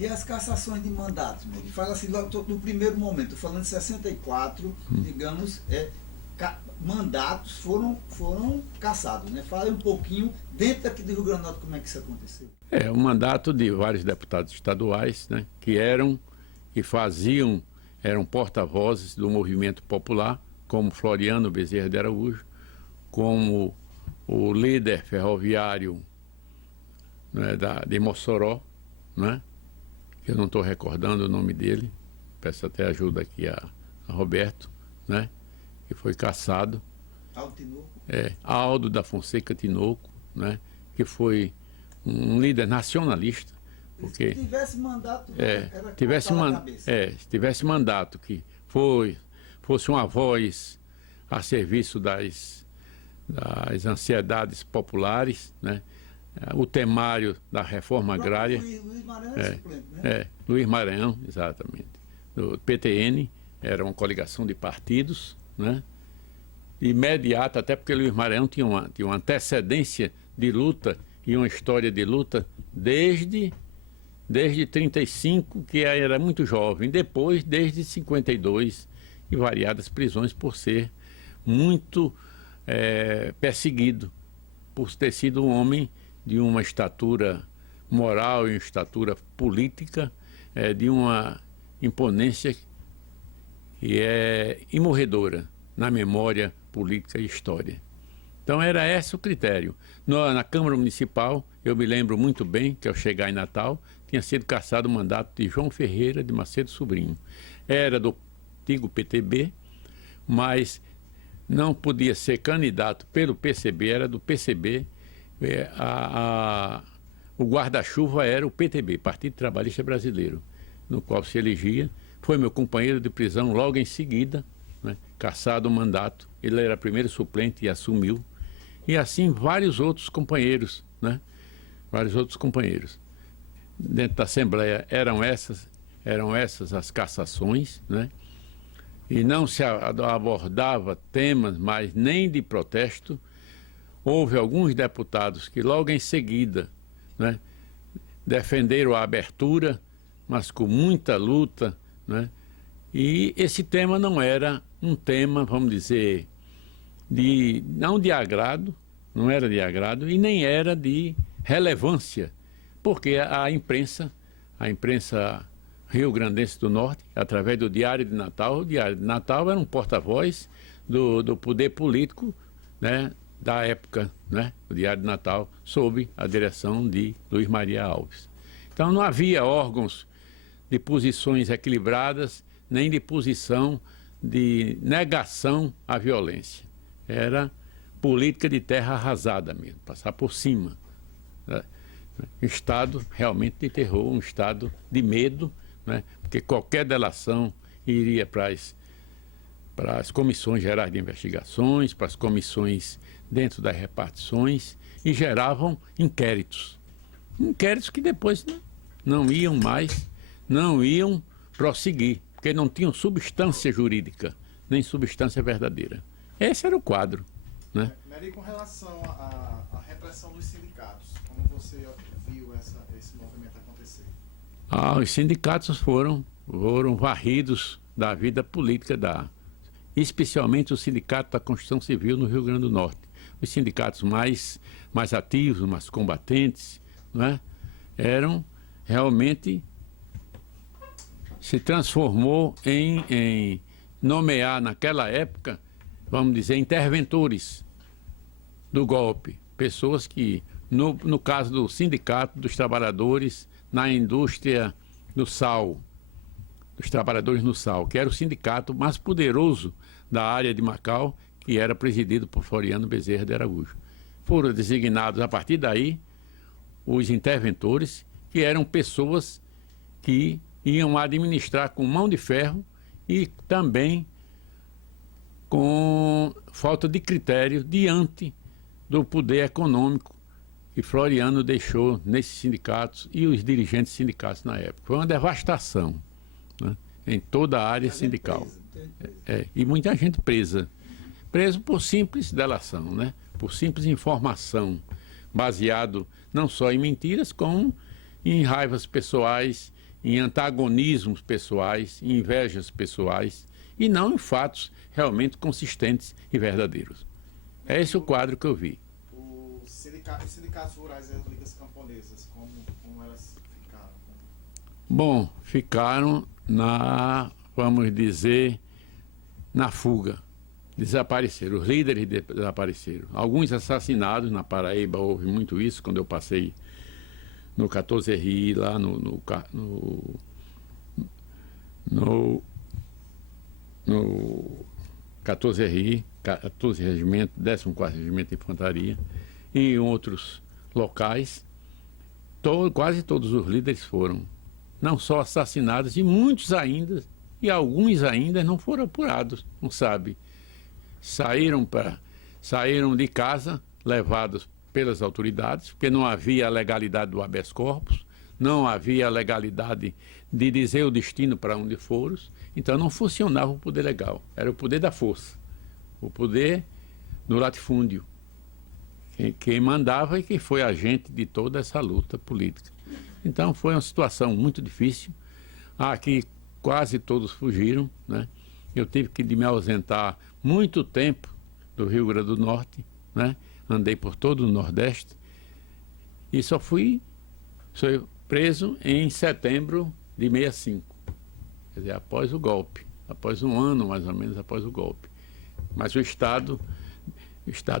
E as cassações de mandatos, né? Fala assim, no primeiro momento, falando de 64, digamos, mandatos foram cassados, né? Fala um pouquinho, dentro daqui do Rio Grande do Norte, como é que isso aconteceu? O mandato de vários deputados estaduais, né, que eram porta-vozes do movimento popular, como Floriano Bezerra de Araújo, como o líder ferroviário, né, de Mossoró, né, que eu não estou recordando o nome dele, peço até ajuda aqui a Roberto, né, que foi cassado. Aldo Tinoco? Aldo da Fonseca Tinoco, né, que foi um líder nacionalista. Porque, se tivesse mandato, era se tivesse mandato que fosse uma voz a serviço das ansiedades populares, né? O temário da reforma agrária. Luiz Maranhão é suplente, né? Luiz Maranhão, exatamente. Do PTN, era uma coligação de partidos, né? Imediata, até porque Luiz Maranhão tinha uma antecedência de luta e uma história de luta desde 35, que era muito jovem, depois desde 52 e variadas prisões por ser muito perseguido, por ter sido um homem de uma estatura moral e uma estatura política, de uma imponência que é imorredora na memória política e história. Então era esse o critério. Na Câmara Municipal, eu me lembro muito bem que ao chegar em Natal, tinha sido cassado o mandato de João Ferreira de Macedo Sobrinho. Era do antigo PTB, mas não podia ser candidato pelo PCB, era do PCB. O guarda-chuva era o PTB, Partido Trabalhista Brasileiro, no qual se elegia. Foi meu companheiro de prisão logo em seguida, né, cassado o mandato. Ele era primeiro suplente e assumiu. E assim vários outros companheiros, né? Vários outros companheiros. Dentro da Assembleia eram essas as cassações, né? E não se abordava temas mais nem de protesto. Houve alguns deputados que logo em seguida, né, defenderam a abertura, mas com muita luta, né? E esse tema não era um tema, vamos dizer, não de agrado, não era de agrado e nem era de relevância, porque a imprensa rio-grandense do Norte, através do Diário de Natal, o Diário de Natal era um porta-voz do poder político, né, da época, né, o Diário de Natal, sob a direção de Luiz Maria Alves. Então não havia órgãos de posições equilibradas, nem de posição de negação à violência. Era política de terra arrasada mesmo, passar por cima. Né? Um estado realmente de terror, um estado de medo, né? Porque qualquer delação iria para as comissões gerais de investigações, para as comissões dentro das repartições e geravam inquéritos. Inquéritos que depois não iam prosseguir, porque não tinham substância jurídica, nem substância verdadeira. Esse era o quadro, né? Nery, com relação à repressão dos sindicatos, como você viu esse movimento acontecer? Os sindicatos foram varridos da vida política especialmente o Sindicato da Construção Civil no Rio Grande do Norte. Os sindicatos mais ativos, mais combatentes, não é? Eram realmente... se transformou em nomear naquela época, vamos dizer, interventores do golpe. Pessoas que, no caso do Sindicato dos Trabalhadores na indústria do sal, dos trabalhadores no sal, que era o sindicato mais poderoso da área de Macau, que era presidido por Floriano Bezerra de Araújo. Foram designados, a partir daí, os interventores, que eram pessoas que iam administrar com mão de ferro e também com falta de critério diante do poder econômico que Floriano deixou nesses sindicatos e os dirigentes sindicais na época. Foi uma devastação, né, em toda a área sindical. E muita gente preso por simples delação, né, por simples informação, baseado não só em mentiras, como em raivas pessoais em antagonismos pessoais, em invejas pessoais, e não em fatos realmente consistentes e verdadeiros. É esse o quadro que eu vi. Os sindicatos rurais e as ligas camponesas, como elas ficaram? Bom, ficaram vamos dizer, na fuga. Desapareceram, os líderes desapareceram. Alguns assassinados, na Paraíba houve muito isso, quando eu passei no 14RI, lá no 14RI, 14 Regimento, 14º Regimento de Infantaria, e em outros locais, quase todos os líderes foram, não só assassinados, e muitos ainda, e alguns ainda não foram apurados, não sabe. Saíram de casa, levados pelas autoridades, porque não havia a legalidade do habeas corpus, não havia a legalidade de dizer o destino para onde foram, então não funcionava o poder legal, era o poder da força, o poder do latifúndio, quem mandava e quem foi agente de toda essa luta política. Então foi uma situação muito difícil, aqui quase todos fugiram, né? Eu tive que me ausentar muito tempo do Rio Grande do Norte, né? Andei por todo o Nordeste e só fui preso em setembro de 65, quer dizer, após o golpe, após um ano mais ou menos após o golpe. Mas o estado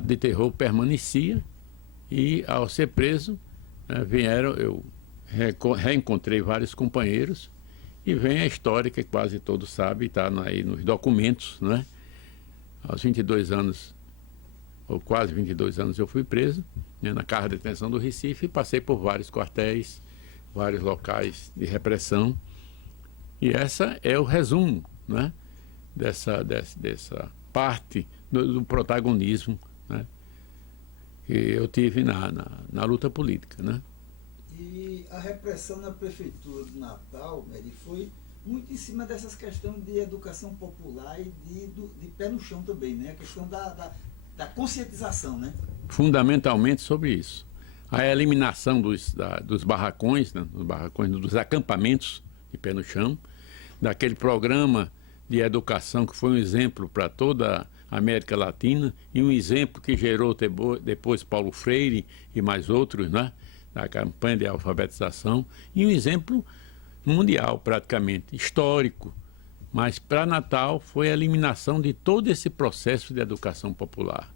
de terror permanecia e, ao ser preso, eu reencontrei vários companheiros e vem a história que quase todos sabem, está aí nos documentos, né? Aos 22 anos, ou quase 22 anos, eu fui preso, né, na Casa de Detenção do Recife, e passei por vários quartéis, vários locais de repressão. E essa é o resumo, né, dessa parte do protagonismo, né, que eu tive na luta política, né? E a repressão na Prefeitura de Natal, Mary, foi muito em cima dessas questões de educação popular e de pé no chão também, né? A questão da conscientização, né? Fundamentalmente sobre isso. A eliminação dos barracões, né? Dos acampamentos de pé no chão, daquele programa de educação que foi um exemplo para toda a América Latina e um exemplo que gerou depois Paulo Freire e mais outros, né? Da campanha de alfabetização, e um exemplo mundial praticamente, histórico, mas para Natal foi a eliminação de todo esse processo de educação popular.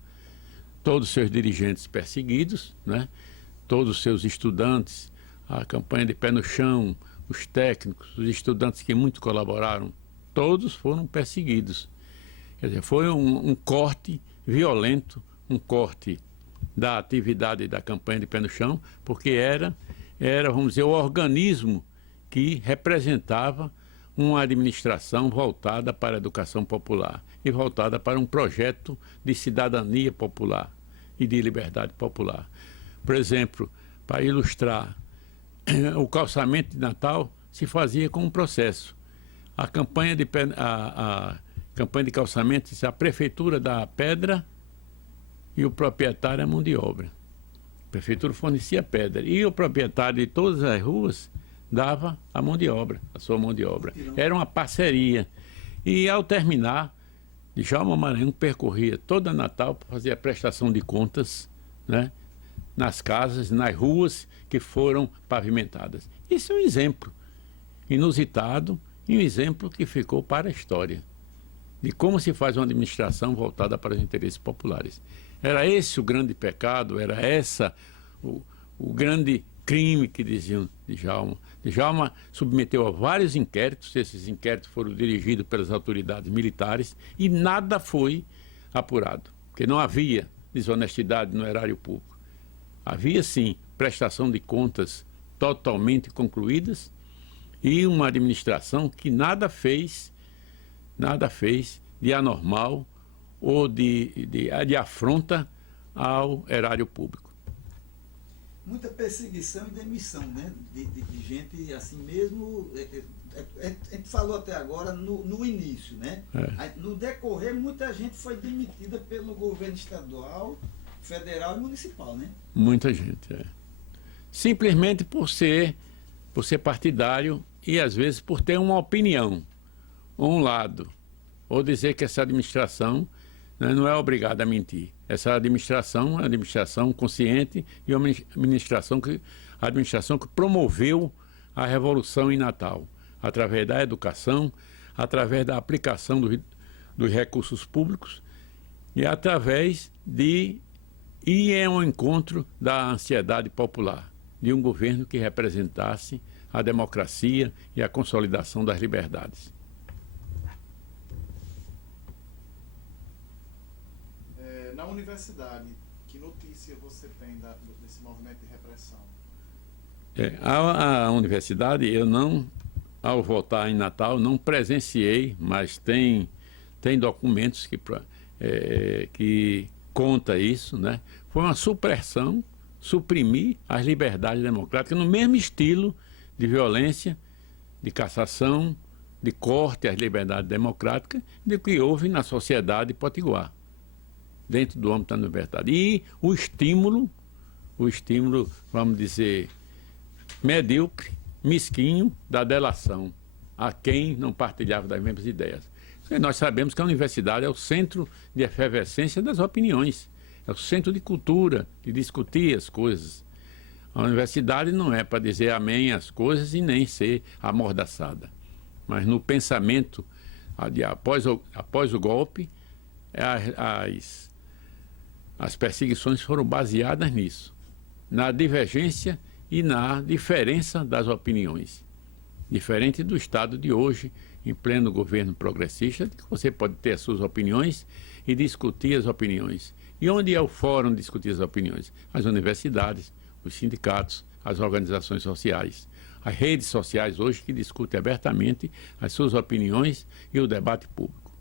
Todos os seus dirigentes perseguidos, né? Todos os seus estudantes, a campanha de pé no chão, os técnicos, os estudantes que muito colaboraram, todos foram perseguidos. Quer dizer, foi um corte violento, um corte da atividade da campanha de pé no chão, porque era, vamos dizer, o organismo que representava uma administração voltada para a educação popular e voltada para um projeto de cidadania popular e de liberdade popular. Por exemplo, para ilustrar, o calçamento de Natal se fazia com um processo. A campanha de calçamento, a prefeitura dá a pedra e o proprietário é mão de obra. A prefeitura fornecia pedra e o proprietário de todas as ruas dava a mão de obra, a sua mão de obra. Era uma parceria. E ao terminar, Djalma Maranhão percorria toda Natal para fazer a prestação de contas, né, nas casas, nas ruas que foram pavimentadas. Isso é um exemplo inusitado e um exemplo que ficou para a história de como se faz uma administração voltada para os interesses populares. Era esse o grande pecado, era essa o grande crime que diziam Djalma. Djalma submeteu a vários inquéritos, esses inquéritos foram dirigidos pelas autoridades militares e nada foi apurado, porque não havia desonestidade no erário público. Havia, sim, prestação de contas totalmente concluídas e uma administração que nada fez de anormal ou de afronta ao erário público. Muita perseguição e demissão, né? De gente assim mesmo. A gente falou até agora no início, né? No decorrer, muita gente foi demitida pelo governo estadual, federal e municipal, né? Muita gente, Simplesmente por ser partidário e às vezes por ter uma opinião, um lado, ou dizer que essa administração, né, não é obrigada a mentir. Essa administração é uma administração consciente e uma administração que promoveu a revolução em Natal, através da educação, através da aplicação dos recursos públicos e através de ir ao encontro da ansiedade popular, de um governo que representasse a democracia e a consolidação das liberdades. Na universidade, que notícia você tem desse movimento de repressão? A universidade, eu não, ao votar em Natal, não presenciei, mas tem documentos que conta isso, né? Foi uma supressão, suprimir as liberdades democráticas no mesmo estilo de violência, de cassação, de corte às liberdades democráticas do que houve na sociedade potiguar, dentro do âmbito da universidade. E o estímulo, vamos dizer, medíocre, mesquinho da delação a quem não partilhava das mesmas ideias. Nós sabemos que a universidade é o centro de efervescência das opiniões, é o centro de cultura, de discutir as coisas. A universidade não é para dizer amém às coisas e nem ser amordaçada. Mas no pensamento, após o golpe, as perseguições foram baseadas nisso, na divergência e na diferença das opiniões. Diferente do Estado de hoje, em pleno governo progressista, que você pode ter as suas opiniões e discutir as opiniões. E onde é o fórum discutir as opiniões? As universidades, os sindicatos, as organizações sociais, as redes sociais hoje que discutem abertamente as suas opiniões e o debate público.